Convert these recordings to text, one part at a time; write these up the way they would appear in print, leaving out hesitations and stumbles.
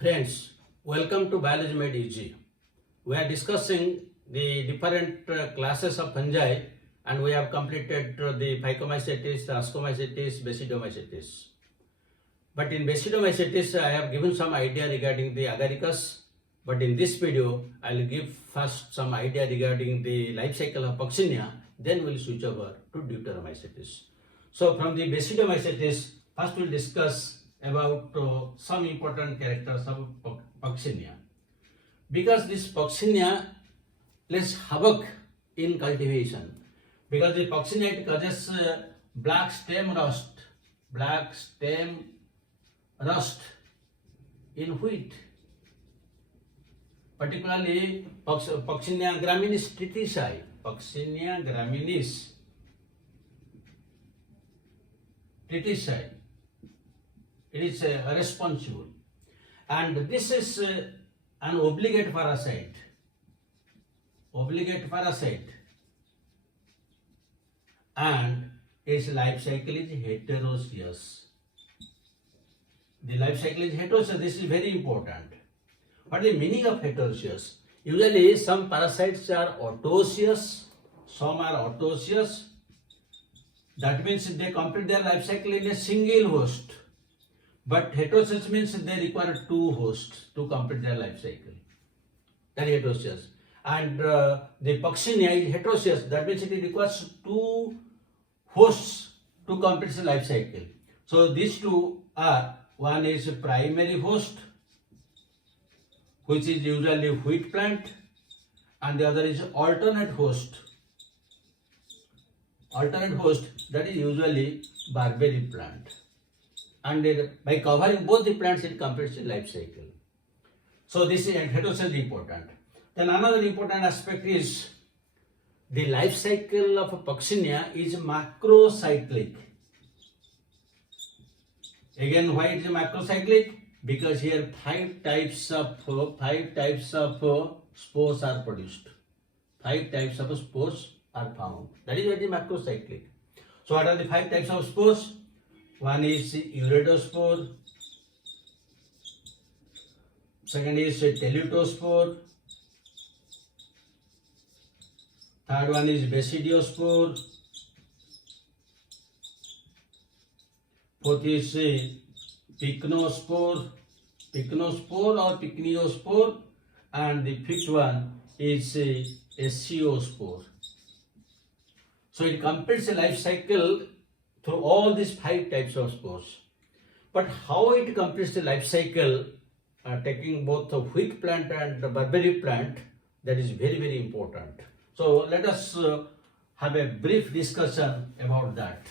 Friends, welcome to Biology Made Easy. We are discussing the different classes of fungi and we have completed the pycniospore, ascomycetes, basidiomycetes. But in basidiomycetes, I have given some idea regarding the agaricus. But in this video, I will give first some idea regarding the life cycle of Puccinia, then we will switch over to deuteromycetes. So from the basidiomycetes, first we will discuss about some important characters of Puccinia. Because this Puccinia plays havoc in cultivation. Because the Puccinia it causes black stem rust in wheat. Particularly Puccinia graminis triticii. Puccinia graminis triticii. It is responsible, and this is an obligate parasite. And its life cycle is heteroecious. The life cycle is heteroecious. This is very important. What is the meaning of heteroecious? Usually, some parasites are autoecious, some are autoecious. That means they complete their life cycle in a single host. But heteroecious means they require two hosts to complete their life cycle. That is heteroecious. And the Puccinia is heteroecious. That means it requires two hosts to complete the life cycle. So these two are, one is primary host, which is usually wheat plant, and the other is alternate host. Alternate host, that is usually barberry plant. And by covering both the plants, it completes the life cycle. So this is heteroecious important. Then another important aspect is the life cycle of Puccinia is macrocyclic. Again, why it is macrocyclic? Because here five types of spores are produced. 5 types of spores are found. That is why it is macrocyclic. So what are the 5 types of spores? One is uredospore, second is teleutospore, third one is basidiospore, fourth is pycniospore or pycniospore, and the fifth one is aeciospore. So it completes a life cycle through all these 5 types of spores. But how it completes the life cycle, taking both the wheat plant and the barberry plant, that is very, very important. So let us have a brief discussion about that.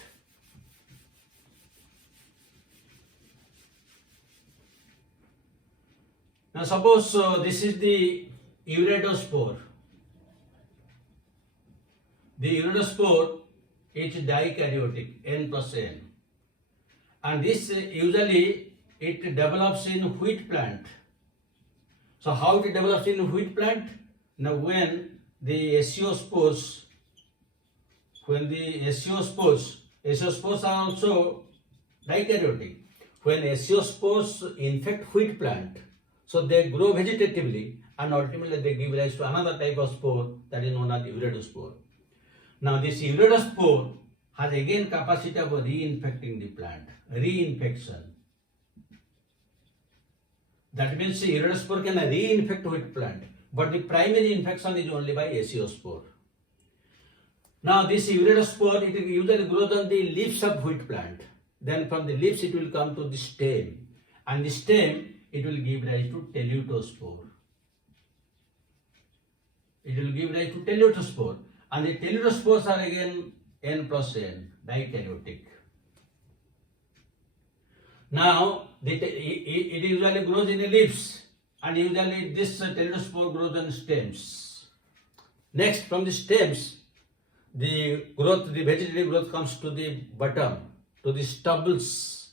Now suppose this is the uredospore. The uredospore is dikaryotic, N plus N. And this usually it develops in wheat plant. So how it develops in wheat plant? Now when the aeciospores are also dikaryotic. When aeciospores infect wheat plant, so they grow vegetatively and ultimately they give rise to another type of spore that is known as uredospore. Now this uredospore has again capacity of reinfecting the plant, reinfection. That means the uredospore can reinfect wheat plant, but the primary infection is only by aeciospore. Now this uredospore, it usually grows on the leaves of wheat plant. Then from the leaves it will come to the stem, and the stem it will give rise to teleutospore. And the teleutospores are again N plus N, dikaryotic. Now, it usually grows in the leaves, and usually this teleutospore grows on stems. Next, from the stems, the vegetative growth comes to the bottom, to the stubbles.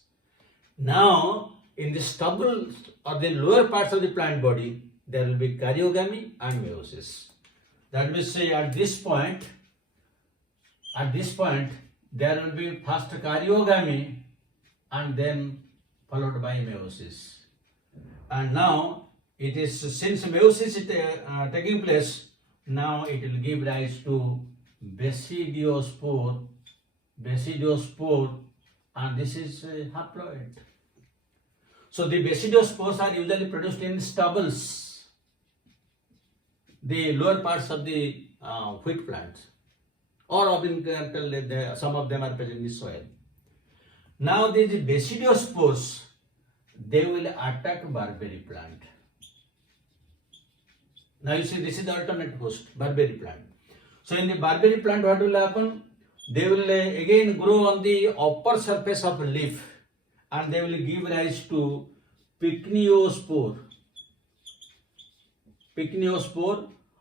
Now, in the stubble or the lower parts of the plant body, there will be karyogamy and meiosis. That will say at this point, there will be first karyogamy and then followed by meiosis. and now it is, since meiosis is taking place, now it will give rise to basidiospore, and this is haploid. So the basidiospores are usually produced in stubbles, the lower parts of the wheat plants, or some of them are present in the soil. Now these basidiospores, they will attack barberry plant. Now you see, this is the alternate host, barberry plant. So in the barberry plant, what will happen? They will again grow on the upper surface of leaf, and they will give rise to pycniospore,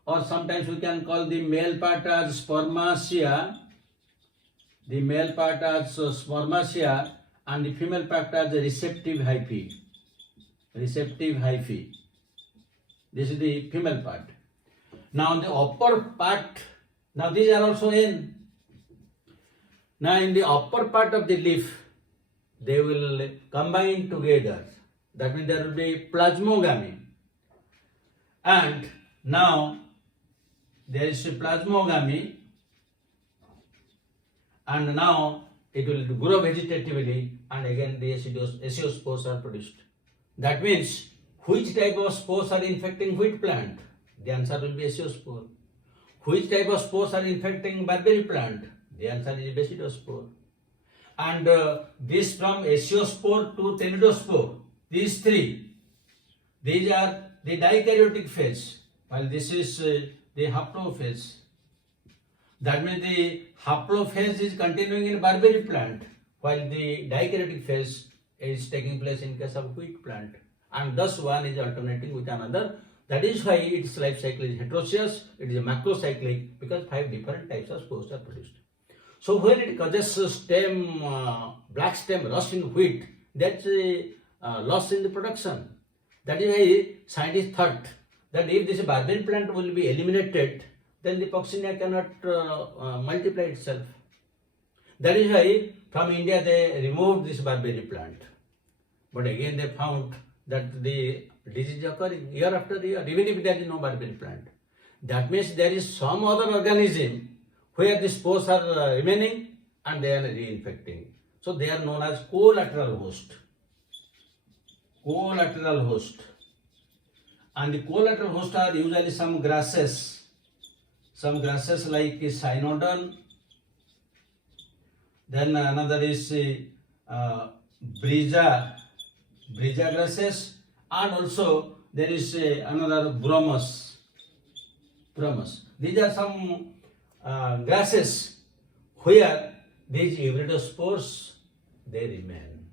or sometimes we can call the male part as spermatia, and the female part as receptive hyphae. This is the female part. Now in the upper part, now these are also in. Now in the upper part of the leaf, they will combine together. That means there will be plasmogamy. And now there is a plasmogamy, and now it will grow vegetatively, and again the aeciospores are produced. That means, which type of spores are infecting wheat plant? The answer will be aeciospore. Which type of spores are infecting barberry plant? The answer is basidiospore. And this from aeciospore to teleutospore, these three, these are the dikaryotic phase, while this is the haplophase. That means the haplophase is continuing in barberry plant, while the dikaryotic phase is taking place in case of wheat plant, and thus one is alternating with another. That is why its life cycle is heteroecious, it is a macrocyclic, because 5 different types of spores are produced. So when it causes stem, black stem rust in wheat, that's a loss in the production. That is why scientists thought that if this barberry plant will be eliminated, then the Puccinia cannot multiply itself. That is why from India they removed this barberry plant. But again they found that the disease is occurring year after year, even if there is no barberry plant. That means there is some other organism where the spores are remaining and they are reinfecting. So they are known as collateral host. And the collateral hosts are usually some grasses like cynodon. Then another is Brija grasses, and also there is another bromus. These are some grasses where these uredospores, they remain.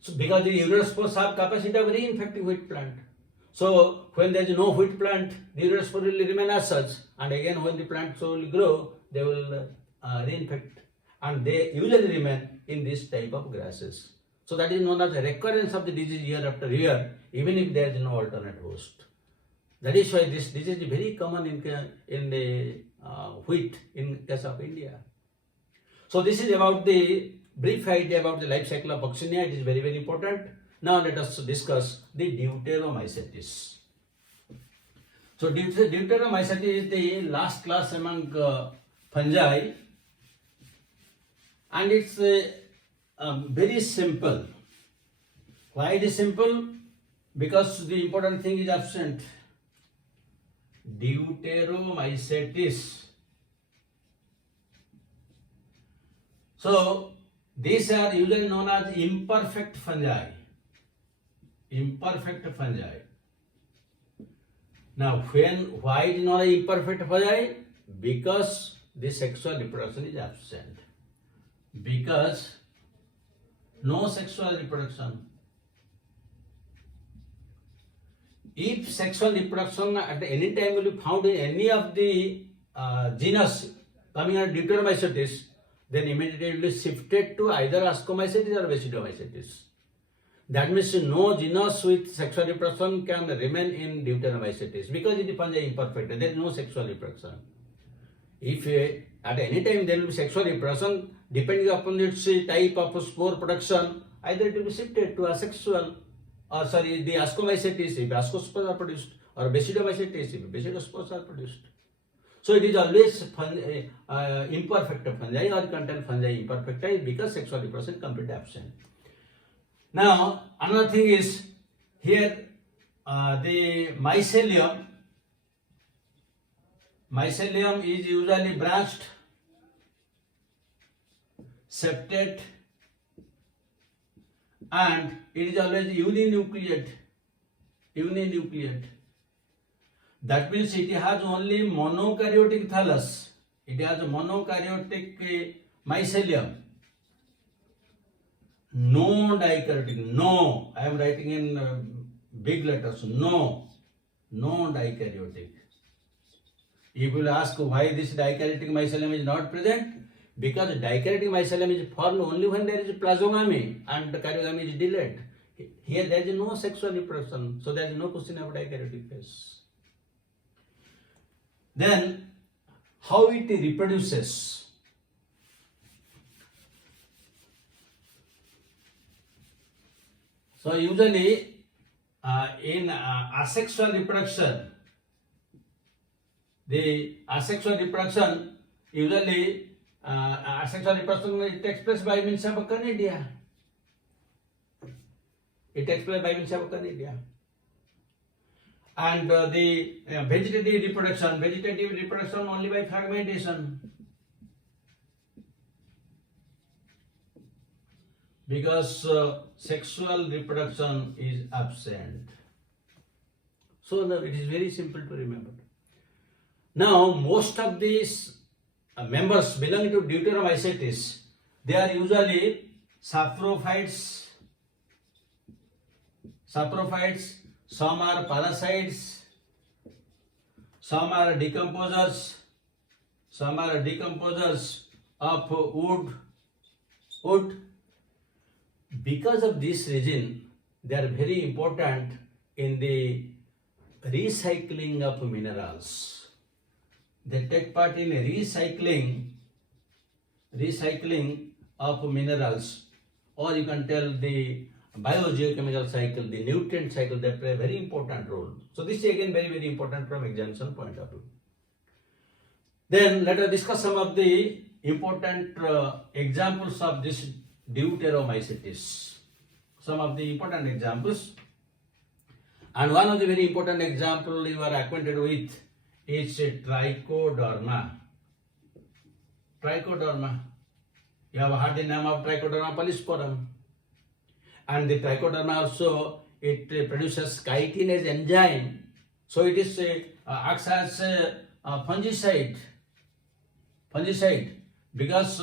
So because the uredospores have capacity of reinfecting wheat plant. So when there is no wheat plant, the uredospore will remain as such, and again when the plants will grow, they will reinfect, and they usually remain in this type of grasses. So that is known as a recurrence of the disease year after year, even if there is no alternate host. That is why this disease is very common in the wheat in case of India. So this is about the brief idea about the life cycle of Puccinia. It is very, very important. Now let us discuss the DEUTEROMYCETES. So DEUTEROMYCETEs is the last class among fungi, and it's very simple. Why it is simple? Because the important thing is absent. Deuteromycetes. So these are usually known as imperfect fungi. Now why it is not an imperfect fungi? Because the sexual reproduction is absent. Because no sexual reproduction. If sexual reproduction at any time will be found in any of the genus coming under Deuteromycetes, then immediately it will be shifted to either Ascomycetes or Basidiomycetes. That means no genus with sexual reproduction can remain in Deuteromycetes because it is fungi imperfect. There is no sexual reproduction. If at any time there will be sexual reproduction, depending upon its type of spore production, either it will be shifted to asexual or sorry, the ascomycetes if ascospores are produced, or basidiomycetes if basidiospores are produced. So it is always imperfect fungi, or you can tell fungi imperfecti because sexual reproduction completely absent. Now another thing is here the mycelium is usually branched, septate, and it is always uninucleate. That means it has only monokaryotic thallus. It has a monokaryotic mycelium. No dikaryotic. No, I am writing in big letters. No dikaryotic. If you will ask why this dikaryotic mycelium is not present, because dikaryotic mycelium is formed only when there is plasmogamy and the karyogamy is delayed. Here there is no sexual reproduction, so there is no question of dikaryotic phase. Then, how it reproduces? So usually in asexual reproduction, the asexual reproduction usually asexual reproduction it takes place by means of conidia. And the vegetative reproduction only by fragmentation, because sexual reproduction is absent. So now it is very simple to remember. Now most of these members belonging to Deuteromycetes, they are usually saprophytes. Some are parasites, some are decomposers of wood. Because of this reason, they are very important in the recycling of minerals. They take part in recycling of minerals, or you can tell the biogeochemical cycle, the nutrient cycle, they play a very important role. So this is again very, very important from examination point of view. Then let us discuss some of the important examples of this Deuteromycetes. Some of the important examples. And one of the very important example you are acquainted with is Trichoderma. You have heard the name of Trichoderma polysporum. And the Trichoderma also, it produces chitinase enzyme. So it is acts as a fungicide. Because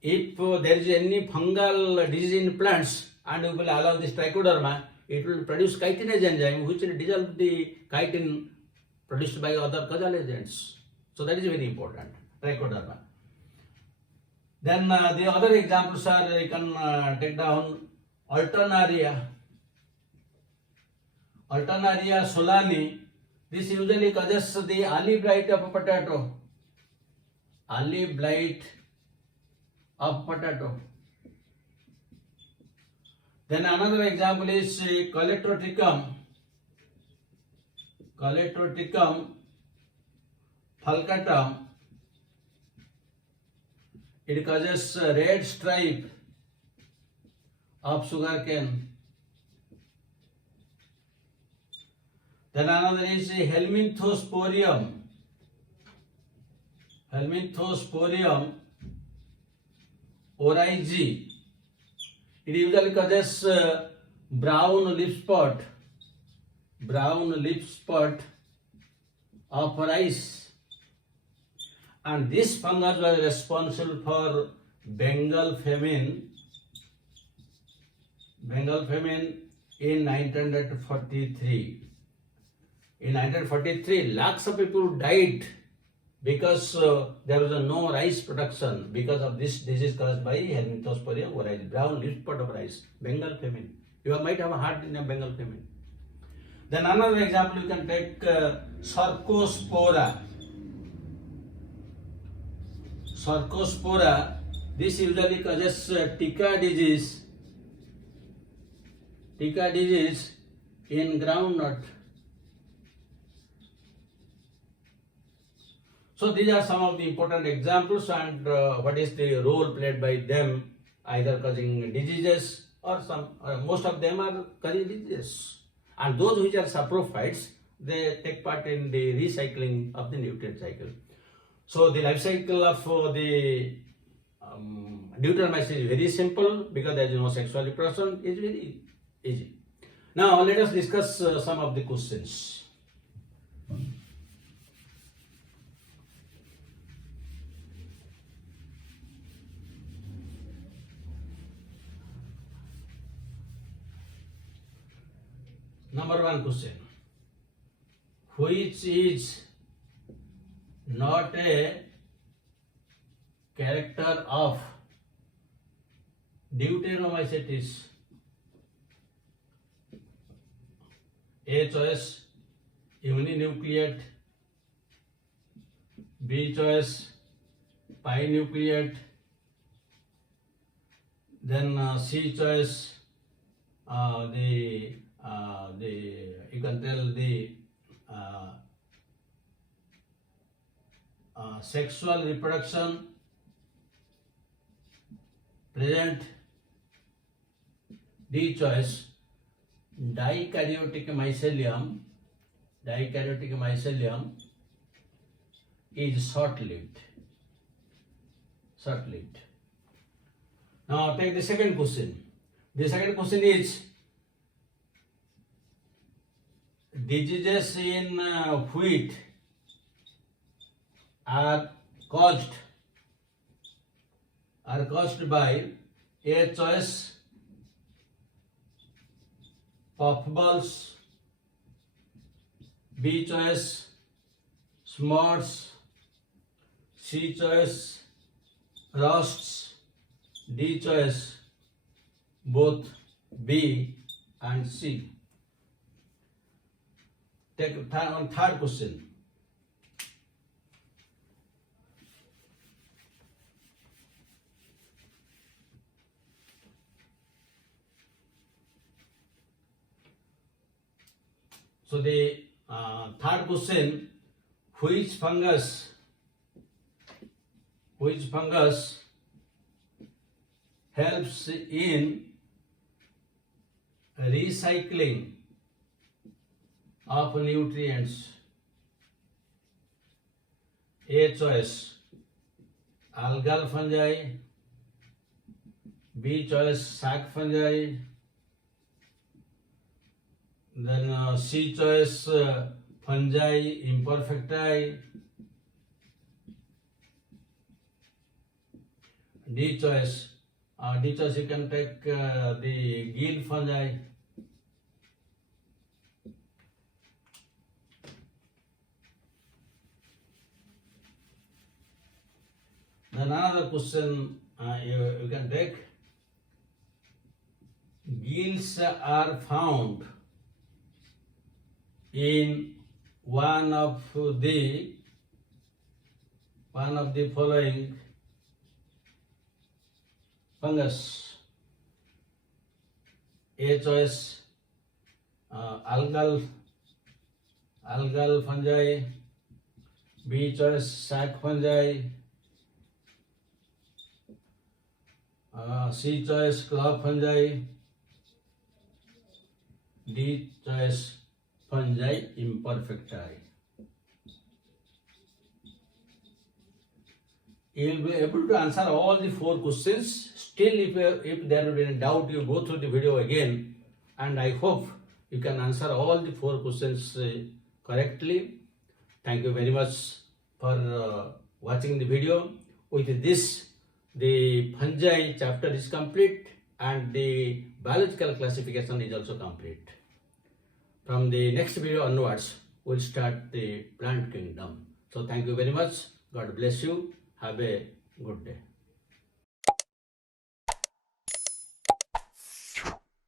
if there is any fungal disease in plants and you will allow this Trichoderma, it will produce chitinase enzyme which will dissolve the chitin produced by other causal agents. So that is very important, Trichoderma. Then the other examples are, you can take down Alternaria solani. This usually causes the early blight of potato. Then another example is Coletroticum falcatum. It causes red stripe of sugarcane. Then another is Helminthosporium oryzae. It usually causes brown leaf spot of rice. And this fungus was responsible for Bengal famine in 1943. In 1943, lakhs of people died because there was no rice production because of this disease caused by Helminthosporium oryzae, brown leaf spot of rice, Bengal famine. You might have heard the name Bengal famine. Then another example you can take Sarcospora. This usually causes Tika disease Tica disease in groundnut. So these are some of the important examples, and what is the role played by them, either causing diseases or most of them are causing diseases. And those which are saprophytes, they take part in the recycling of the nutrient cycle. So the life cycle of the deuteromycetes is very simple because there is no sexual reproduction. It's very easy. Now let us discuss some of the questions. Number one question. Which is not a character of deuteromycetes? A choice, uninucleate. B choice, pynucleate. Then C choice, you can tell the sexual reproduction present. D choice, dikaryotic mycelium. Dikaryotic mycelium is short-lived. Short-lived. Now take the second question. The second question is, diseases in wheat are caused by A choice, puffballs. B choice, spores. C choice, rusts. D choice, both B and C. Take third question. So the third question, which fungus helps in recycling of nutrients? A choice, algal fungi. B choice, sac fungi. Then C choice, fungi imperfecti. D choice you can take the gill fungi. Then another question you can take. Gills are found in one of the following fungus. A choice, algal fungi. B choice, sac fungi. C choice, club fungi. D choice, fungi imperfecti. You will be able to answer all the 4 questions. Still, if there will be any doubt, you go through the video again, and I hope you can answer all the 4 questions correctly. Thank you very much for watching the video. With this, the fungi chapter is complete and the biological classification is also complete. From the next video onwards, we'll start the plant kingdom. So thank you very much. God bless you. Have a good day.